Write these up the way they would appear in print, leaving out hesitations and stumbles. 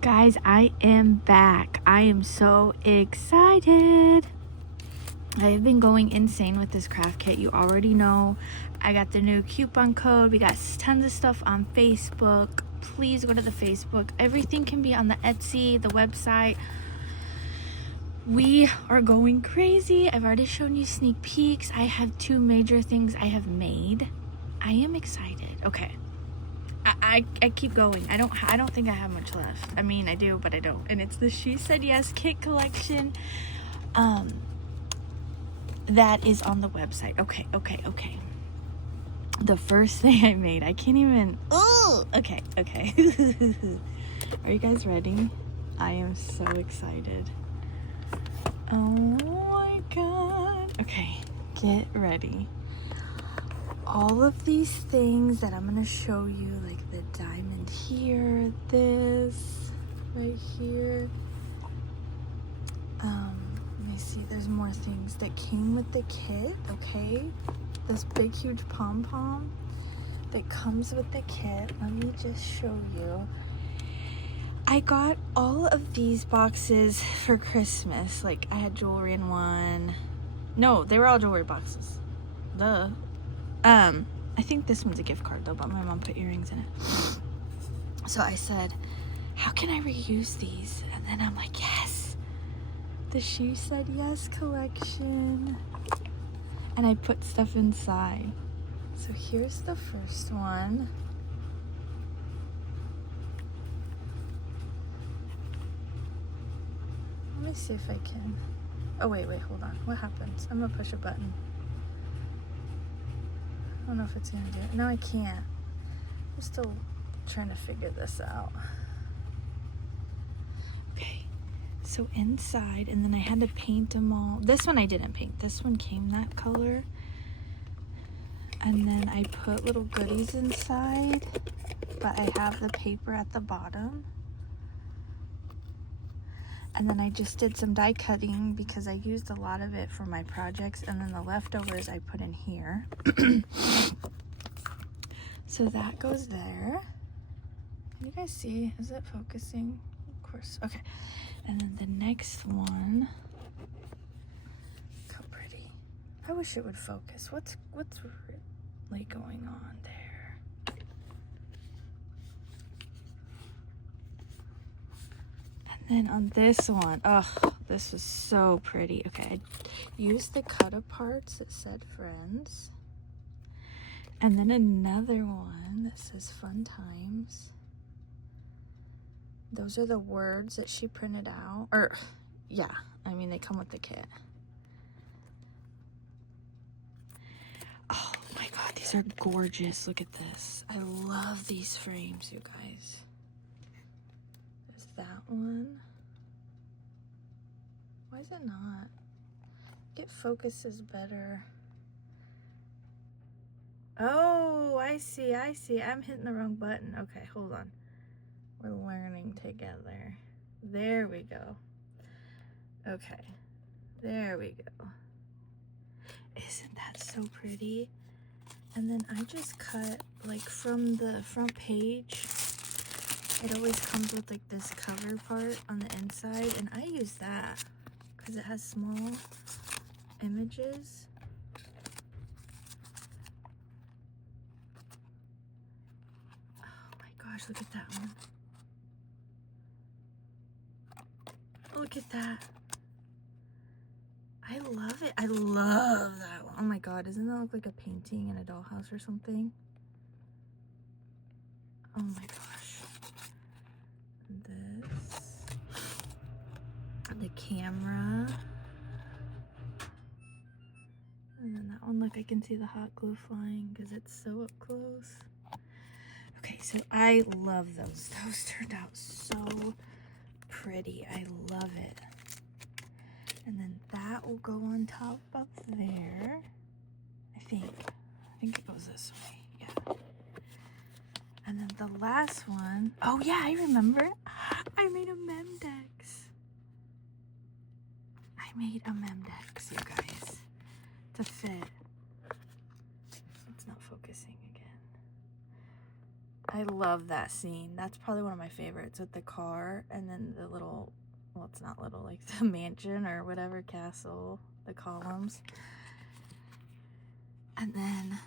Guys, I am back. I am so excited. I have been going insane with this craft kit. You already know. I got the new coupon code. We got tons of stuff on Facebook. Please go to the Facebook. Everything can be on the Etsy, the website. We are going crazy. I've already shown you sneak peeks. I have 2 major things I have made. I am excited. Okay. I keep going. I don't think I have much left. I mean, I do, but I don't. And it's the She Said Yes kit collection. That is on the website. Okay. The first thing I made, I can't even. Oh, okay. Are you guys ready? I am so excited. Oh my god. Okay, get ready. All of these things that I'm gonna show you, like the diamond here, this right here. Let me see, there's more things that came with the kit, okay? This big huge pom-pom that comes with the kit. Let me just show you. I got all of these boxes for Christmas. Like, I had jewelry in one. No, they were all jewelry boxes. Duh. I think this one's a gift card though, but my mom put earrings in it. So I said, how can I reuse these? And then I'm like, yes, the She Said Yes collection. And I put stuff inside. So here's the first one. Let me see if I can. Oh, wait, hold on. What happens? I'm gonna push a button. I don't know if it's gonna do it. No, I can't. I'm still trying to figure this out. Okay, so inside, and then I had to paint them all. This one I didn't paint. This one came that color. And then I put little goodies inside, but I have the paper at the bottom. And then I just did some die cutting because I used a lot of it for my projects, and then the leftovers I put in here. So that goes there. Can you guys see? Is it focusing? Of course. Okay. And then the next one. Look how pretty. I wish it would focus. What's really going on there? And then on this one, oh, this was so pretty. Okay, I used the cut aparts that said friends. And then another one that says fun times. Those are the words that she printed out. Or, yeah, I mean, they come with the kit. Oh my god, these are gorgeous. Look at this. I love these frames, you guys. There's that one. Why is it not? It focuses better. Oh, I see. I'm hitting the wrong button. Okay, hold on. We're learning together. There we go. Okay, there we go. Isn't that so pretty? And then I just cut, like, from the front page. It always comes with, like, this cover part on the inside, and I use that because it has small images. Oh my gosh, look at that one. Look at that. I love it. I love that one. Oh my god, doesn't that look like a painting in a dollhouse or something? Oh my gosh. This. The camera. And then that one, look, I can see the hot glue flying because it's so up close. Okay, so I love those. Those turned out so pretty. I love it. And then that will go on top up there. I think it goes this way. Yeah. And then the last one. Oh yeah, I remember. I made a Memdex. I made a Memdex, you guys, to fit. It's not focusing again. I love that scene. That's probably one of my favorites, with the car and then the little, well, it's not little, like the mansion or whatever, castle, the columns. And then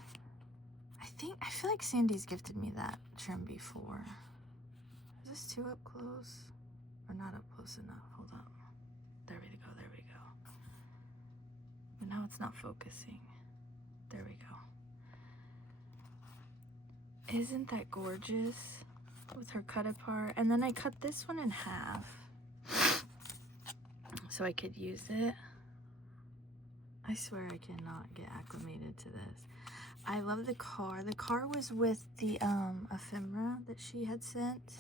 I feel like Sandy's gifted me that trim before. Is this too up close? Or not up close enough? Hold on. There we go, there we go. But now it's not focusing. There we go. Isn't that gorgeous? With her cut apart. And then I cut this one in half so I could use it. I swear I cannot get acclimated to this. I love the car. The car was with the ephemera that she had sent.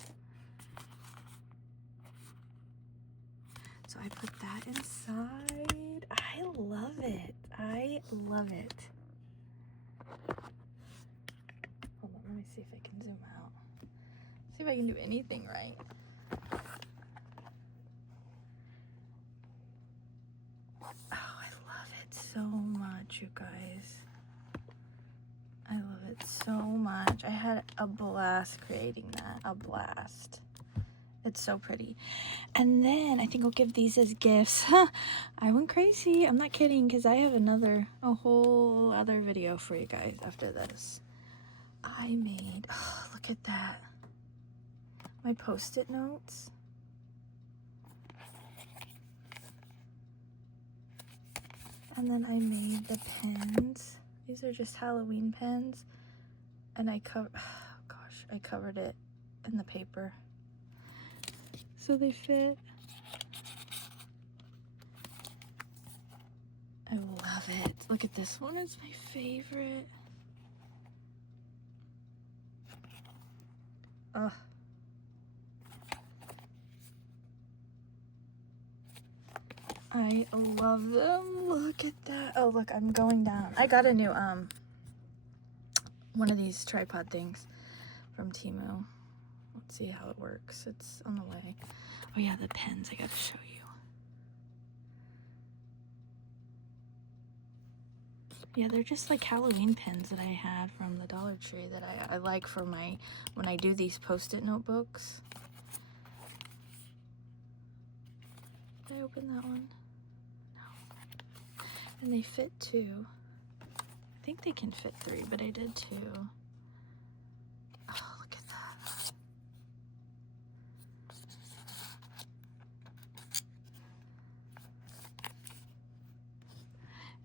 So I put that inside. I love it. I love it. Hold on, let me see if I can zoom out. See if I can do anything right. Oh, I love it so much, you guys. I love it so much. I had a blast creating that. A blast. It's so pretty. And then I think I'll give these as gifts. I went crazy. I'm not kidding, because I have a whole other video for you guys after this. I made, oh, look at that. My Post-it notes. And then I made the pens. These are just Halloween pens. And I covered it in the paper, so they fit. I love it. Look at this one, it's my favorite. Ugh. I love them. Look at that. Oh, look, I'm going down. I got a new one of these tripod things from Temu. Let's see how it works. It's on the way. Oh yeah, the pens, I gotta show you. Yeah, they're just like Halloween pens that I had from the Dollar Tree that I like for my, when I do these Post-it notebooks. Did I open that one? No. And they fit 2. I think they can fit 3, but I did 2. Oh, look at that.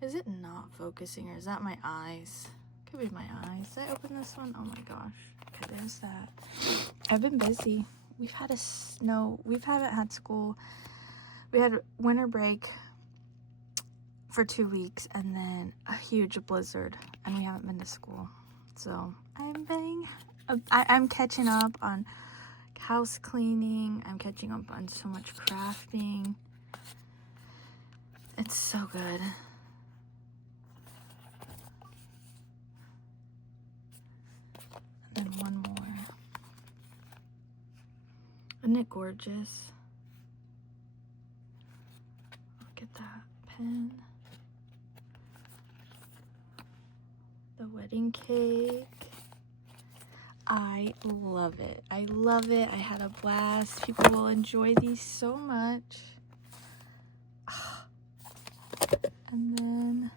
Is it not focusing, or is that my eyes? Could be my eyes. Did I open this one? Oh my gosh. Okay, there's that. I've been busy. We've had we haven't had school. We had winter break for 2 weeks and then a huge blizzard, and we haven't been to school. So I'm catching up on house cleaning. I'm catching up on so much crafting. It's so good. And then one more. Isn't it gorgeous? Look at that pen. The wedding cake. I love it. I love it. I had a blast. People will enjoy these so much. And then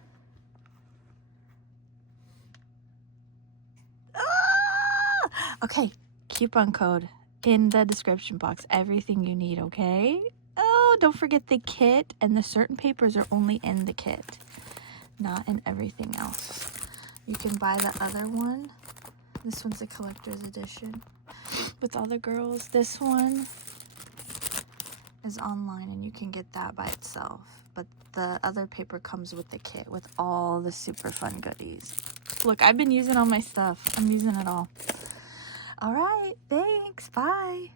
okay, coupon code in the description box. Everything you need, okay? Oh, don't forget the kit, and the certain papers are only in the kit, not in everything else. You can buy the other one. This one's a collector's edition with all the girls. This one is online, and you can get that by itself. But the other paper comes with the kit with all the super fun goodies. Look, I've been using all my stuff. I'm using it all. All right, thanks. Bye.